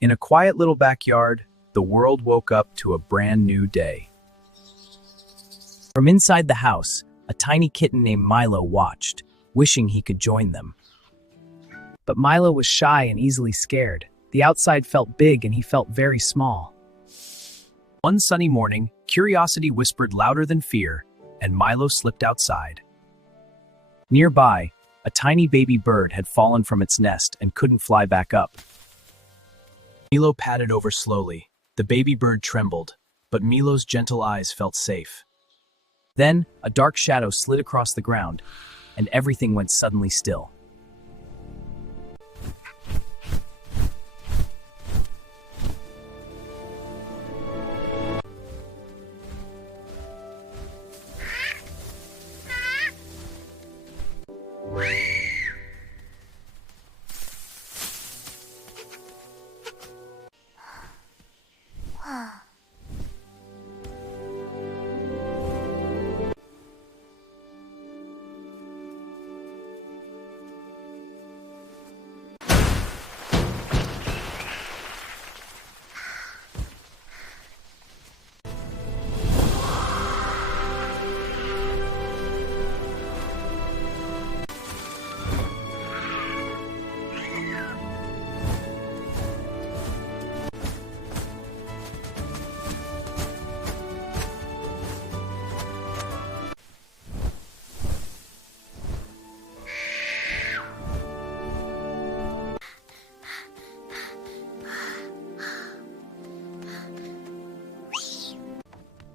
In a quiet little backyard, the world woke up to a brand new day. From inside the house, a tiny kitten named Milo watched, wishing he could join them. But Milo was shy and easily scared. The outside felt big and he felt very small. One sunny morning, curiosity whispered louder than fear, and Milo slipped outside. Nearby, a tiny baby bird had fallen from its nest and couldn't fly back up. Milo padded over slowly. The baby bird trembled, but Milo's gentle eyes felt safe. Then, a dark shadow slid across the ground, and everything went suddenly still.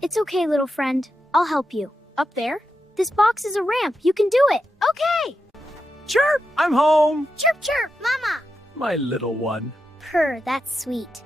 It's okay, little friend. I'll help you. Up there? This box is a ramp. You can do it. Okay! Chirp! I'm home! Chirp, chirp, Mama! My little one. Purr, that's sweet.